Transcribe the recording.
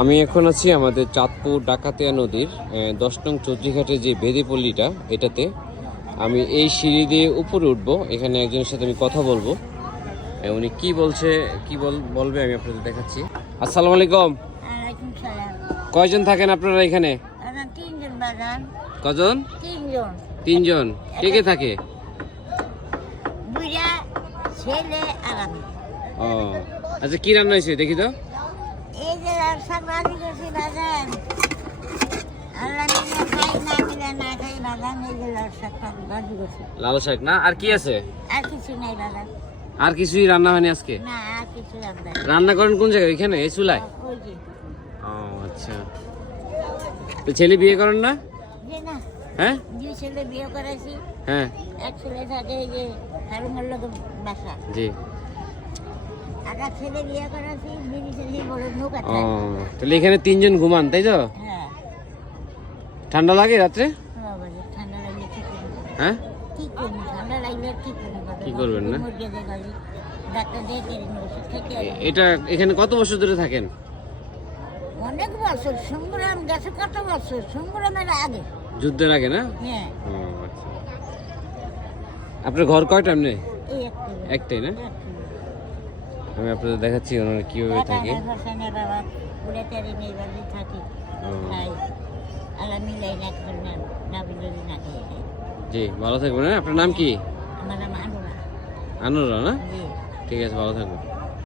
আমি এখন আছি আমাদের চাঁদপুর ডাকাতিয়া নদীর দশ নং চৌধুরীঘাটের যে বেদিপল্লিটা এটাতে। আমি এই সিঁড়ি দিয়ে উপরে উঠবো এখানে একজনের সাথে আমি কথা বলব। উনি কি বলছে কি বল বলবে আমি আপনাদের দেখাচ্ছি। আসসালামু আলাইকুম। কয়জন থাকেন আপনারা এখানে? তিনজন কজন? তিনজন। তিনজন। কে কে থাকে? ও আচ্ছা কি রান্না হয়েছে? দেখি তো। সব রাজি করছি লাল শাক না? আর কি আছে? আর কিছু নাই বাগান আর কিছুই রান্না হয়নি আজকে? না আর কিছু রাখবে রান্না করেন কোন জায়গায়? এখানে এই চুলায়? ও আচ্ছা। তো ছেলে বিয়ে করেন না? হ্যাঁ? দুই ছেলে বিয়ে করেছি। হ্যাঁ। এক ছেলে থাকে যে হারুমের লোক বাসা। জি। ও তাহলে এখানে তিনজন ঘুমান তাই তো? হ্যাঁ। ঠান্ডা লাগে রাত্রে? হ্যাঁ? কি করবেন না? এটা এখানে কত বছর ধরে থাকেন? অনেক বছর সংগ্রাম গেছে কত বছর সংগ্রামের আগে। যুদ্ধের আগে না? হ্যাঁ। আচ্ছা। আপনার ঘর কয়টা একটু একটাই। না? আমি আপনাদের দেখাচ্ছি ওনারা কীভাবে থাকে। বাড়ি থাকি। খেয়ে খাই জি ভালো থাকবেন হ্যাঁ? আপনার নাম কি? আনোরা। না? ঠিক আছে ভালো থাকবেন।